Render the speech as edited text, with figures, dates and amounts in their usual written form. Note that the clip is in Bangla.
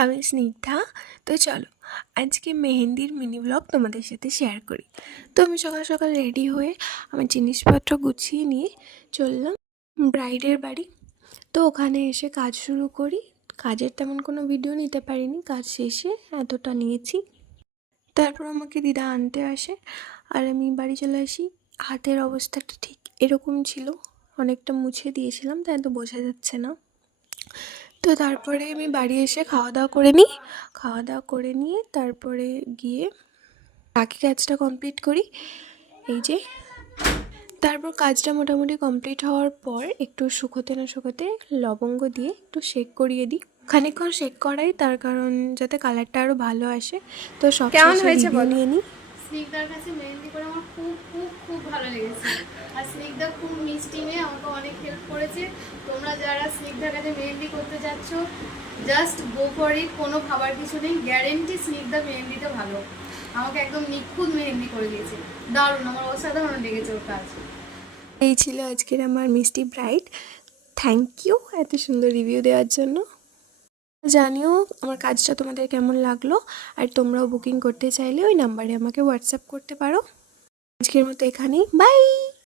আমি স্নিগ্ধা। তো চলো আজকে মেহেন্দির মিনি ব্লগ তোমাদের সাথে শেয়ার করি। তো আমি সকাল সকাল রেডি হয়ে আমার জিনিসপত্র গুছিয়ে নিয়ে চললাম ব্রাইডের বাড়ি। তো ওখানে এসে কাজ শুরু করি। কাজের তেমন কোনো ভিডিও নিতে পারিনি, কাজ শেষে এতটা নিয়েছি। তারপর আমাকে দিদা আনতে আসে আর আমি বাড়ি চলে আসি। হাতের অবস্থাটা ঠিক এরকম ছিল, অনেকটা মুছে দিয়েছিলাম তাই তো বোঝা যাচ্ছে না। তো তারপরে আমি বাড়ি এসে খাওয়া দাওয়া করে নিই। খাওয়া দাওয়া করে নিয়ে তারপরে গিয়ে বাকি কাজটা কমপ্লিট করি। এই যে তারপর কাজটা মোটামুটি কমপ্লিট হওয়ার পর একটু শুকোতে না শুকোতে লবঙ্গ দিয়ে একটু শেক করিয়ে দিই। খানিকক্ষণ শেক করাই, তার কারণ যাতে কালারটা আরও ভালো আসে। তো সব কেমন শেষে হয়েছে রিভিউ বলো? নিয়ে নিই। স্নিগ্ধার কাছে মেহেন্দি করে আমার খুব খুব খুব ভালো লেগেছে। আর স্নিগ্ধা খুব মিষ্টি মেয়ে, আমাকে অনেক হেল্প করেছে। তোমরা যারা স্নিগ্ধার কাছে মেহেন্দি করতে যাচ্ছ, জাস্ট গো ফর ইট, কোনো ভাবার কিছু নেই। গ্যারেন্টি স্নিগ্ধা মেহেন্দিটা ভালো। আমাকে একদম নিখুঁত মেহেন্দি করে দিয়েছে, দারুণ, আমার অসাধারণ লেগেছে ওর কাজ। এই ছিল আজকের আমার মিষ্টি ব্রাইড। থ্যাংক ইউ এত সুন্দর রিভিউ দেওয়ার জন্য। জানিও আমার কাজটা তোমাদের কেমন লাগলো, আর তোমরাও বুকিং করতে চাইলে ওই নাম্বারে আমাকে হোয়াটসঅ্যাপ করতে পারো। আজকের মতো এখানেই, বাই।